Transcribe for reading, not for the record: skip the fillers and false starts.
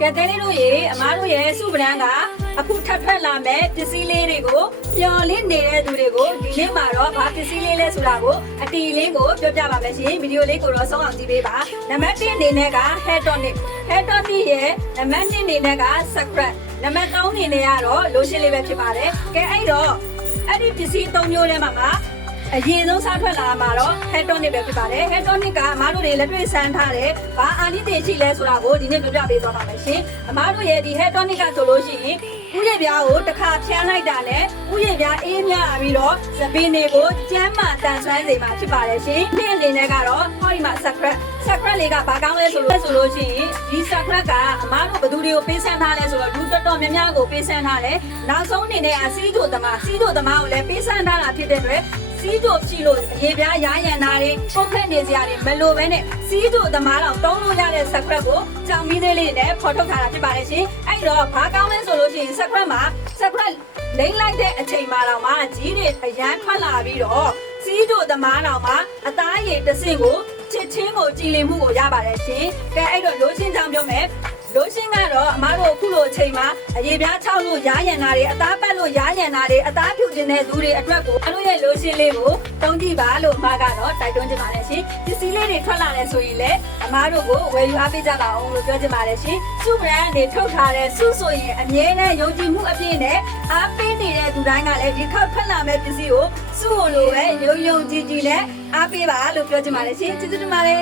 ကဲတဲလေးတို့ရေအမားတို့ရဲ့စုပဒန်းကအခုထပ်ထွက်လာမဲ့ပစ္စည်းလေးတွေကိုပျော်လင့်နေတဲ့သူတွေကိုဒီနေ့မှာတော့ဘာပစ္စည်းလေးလဲဆိုတာကိုအတီလေးကိုပြောပြပါမယ်ရှင်ဗီဒီယိုလေးကိုတော့ဆုံးအောင်ကြည့်ပေးပါနံပါတ်1အနေနဲ့က hair tonic ရဲ့နံပါတ်2အနေနဲ့က scrub နံပါတ်3အနေနဲ့ကတော့ lotion လေးပဲဖြစ်ပါတယ်ကဲအဲ့တော့အဲ့ဒီပစ္စည်း3မျိုးထဲမှာအရင်ဆုံးစားထွက်လာမှာတော့ hair tonic ပဲဖြစ်ပါတယ် hair tonic ကအမားတို့တွေလက်တွေ့ဆန်းထားတယ်ဘာအာနိသင်ရှိလဲဆိုတာကိုဒီနေ့ပြောပြပေးသွားပါမယ်ရှင်အမားတို့ရဲ့ဒီ hair tonic ကဆိုလို့ရှိရင်ဥယျာဉ်ပြားကိုတစ်ခါဖြန်းလိုက်တာနဲ့ဥယျာဉ်ပြားအေးမြပြီးတော့သပင်းတွေကိုကျန်းမာတန်ဆွမ်းစေမှာဖြစ်ပါတယ်ရှင်ဒီအနေနဲ့ကတော့ဟောဒီမှာ scrub လေးကဘာကောင်းလဲဆိုလို့ရှိရင်ဒီ scrub ကအမားတို့ဘယ်သူတွေကိုပေးဆန်းထားလဲဆိုတော့လူတော်တော်များများကိုပေးဆန်းထားတယ်နောက်ဆုံးအနေနဲ့အစည်းတို့သမားကိုလည်းပေးဆန်းထားတာဖြစ်တဲ့အတွက်စီးတို့ကြည့်လို့ရေပြားရားရန်တာတွေပုတ်ခက်နေစရာတွေမလိုပဲနဲ့စီးတို့သမားတော်တုံးလို့ရတဲ့ scrub ကိုကြောင်မီးလေးလေးနဲ့ဖော်ထုတ်ထားတာဖြစ်ပါတယ်ရှင်အဲ့တော့ဘာကောင်းလဲဆိုလို့ရှိရင် scrub လိမ့်လိုက်တဲ့အချိန်မှာတော့မှကြီးတွေအရန်ထွက်လာပြီးတော့စီးတို့သမားတော်မှာအသားရည်တစ်စင်ကိုချစ်ချင်းကိုကြည်လင်မှုကိုရပါတယ်ရှင်ကဲအဲ့တော့လိုရှင်းကြောင်ပြောမယ်လိုရှင်းကတော့အမားတို့အခုလိုအချိန်မှာအရေပြား6လို့ရားရန်တာတွေအသားပတ်လို့ရားရန်တာတွေအသားဖြူခြင်းတဲ့သူတွေအတွက်ကိုအလို့ရဲ့လိုရှင်းလေးကိုတုံးကြည့်ပါလို့အမကတော့တိုက်တွန်းချင်ပါတယ်ရှင်ပစ္စည်းလေးတွေထွက်လာတယ်ဆိုရင်လည်းအမားတို့ကိုဝယ်ယူအားပေးကြပါအောင်လို့ပြောချင်ပါတယ်ရှင်စုဘရန်တွေထုတ်ထားတဲ့စုဆိုရင်အမြဲတမ်းယုံကြည်မှုအပြည့်နဲ့အားပေးနေတဲ့သူတိုင်းကလည်းဒီခေတ်ထွက်လာမဲ့ပစ္စည်းကိုစုလိုပဲယုံကြည်နဲ့အားပေးပါလို့ပြောချင်ပါတယ်ရှင်ကျေးဇူးတင်ပါတယ်